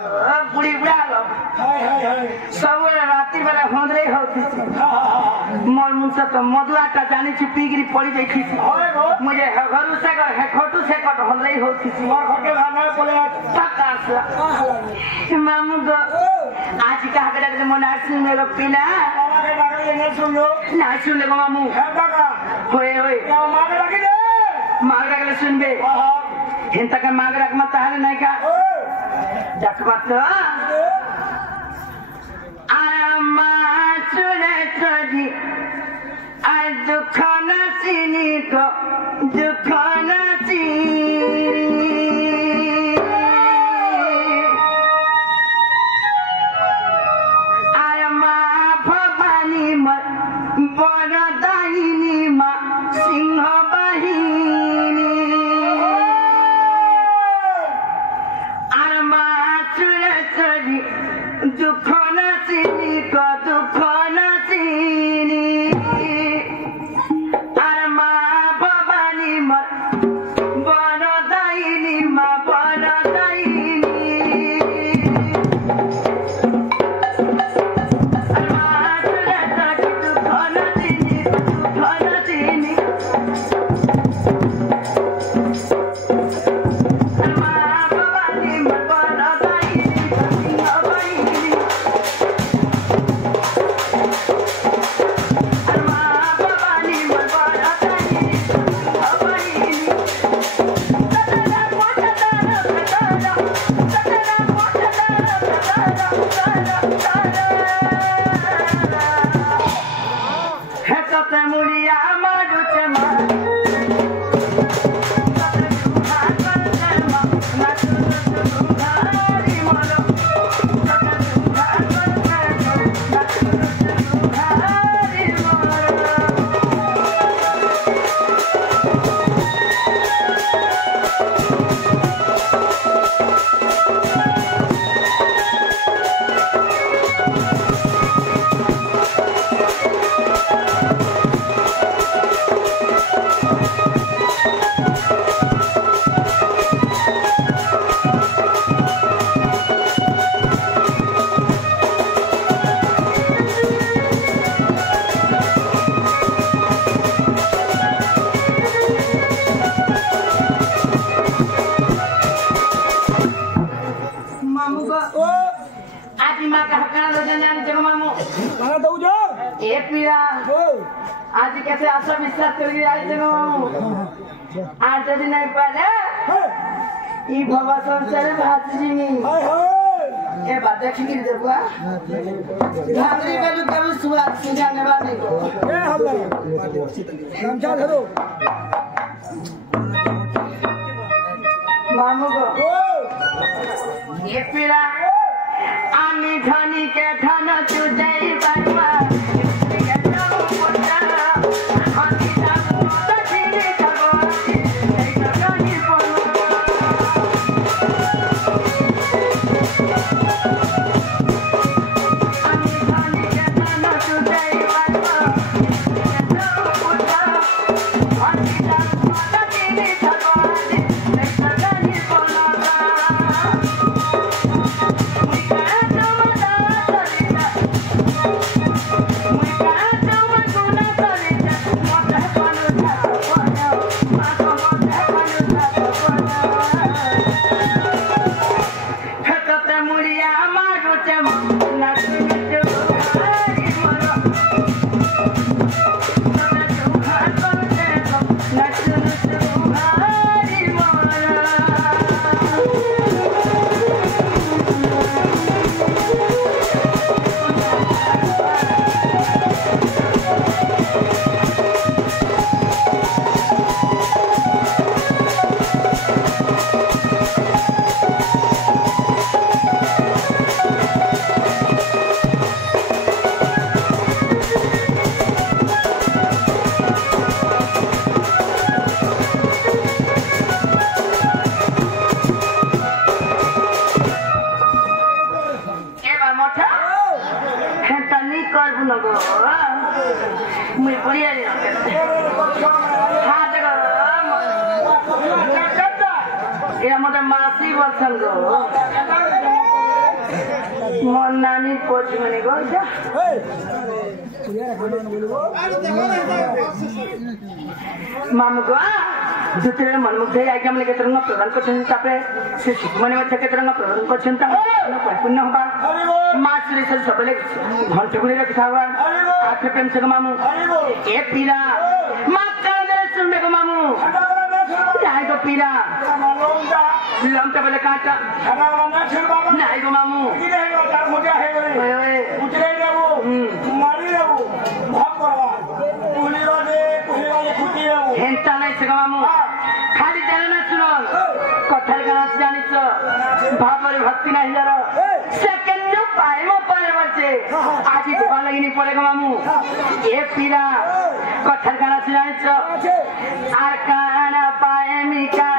बुढ़ी बुढ़ा लो सब रात्रि बेला होंदरे होती मोर मुंह तो मधुआ का जानी छी पीगरी पड़ी देखी मुझे घरू से है खोटू से कट होंदरे होती मोर खोटे भाना बोले तकास मामू गो आज का करे के मन आसी मेरो पिला मामा के डाके ने सुन लो ना सुन ले मामू है काका होए होए मागे लगी दे मागे लगे सुनबे हिंता के मागे रख मत हाले नहीं का जखमत आमा चुने चोजी आज दुखाना चीनी को दुखाना चीनी आमा भवानी मत बड़ा दाहिनी माँ सिंह बहिनी आमा चुने चोजी दुखाना चीनी को दुखाना चीनी आमा भवानी मत बड़ा दाहिनी माँ बड़ा दाहिनी आमा चुने चोजी दुखाना चीनी को दुखाना चीनी आमा भवानी मत बड़ा दाहिनी सिंह बहिनी आमा भवानी मत बड़ा दाहिनी सिंह बहिनी ततरा मोटतारा ततरा ततरा मोटतारा ततरा है तते मुड़िया मारू चमा मामू को आदि माँ का हकाना लो जाने जगह मामू माना दो जो ए पीरा ओ आज कैसे आशा विश्वास करके आई जगह मामू आज दिन नहीं पहले ई भवा संसार भाजी नहीं हाय हाय ए बात देखी गिर देबा धात्री बेलू कभी सुवाद से जाने वाले को ए हल्ला समझा धरो मामू को ओ ये पीरा आमी धनी के धन चुदई बनवा के तो पुता हनी दाऊ तथिनी भगवती ei धनी बोलो आमी धनी के धन चुदई बनवा के तो पुता हनी दाऊ तथिनी भगवती ei धनी बोलो muy bonita. Era mother Masi was मोर नानी पोछ मने गो जा मामू को दुतरे मनमुग्धे आज्ञा में केतरंग प्रदान को तापरे से शिशुमने मध्य केतरंग प्रदान को चिंता परिपूर्ण होबा मां श्री से सबले घंटे गुड़ी रखिथावा आखे प्रेम से मामू ए पीरा मां काले सुनबे को मामू नाई को पीरा लमटा बले काटा नाई को मामू ओए उतरे जाबो मारी जाबो भाग करवा हेंता नहीं से मामू खाली जाना सुनो कथार गाना जानिछ भाବରେ भक्ति नहीं जरा सेकंड पाए मो पाए बच्चे आज ही दुकान लगी नहीं पड़ेगा मामू ए पीरा कथार गाना जानिछ आर काना पाए मिका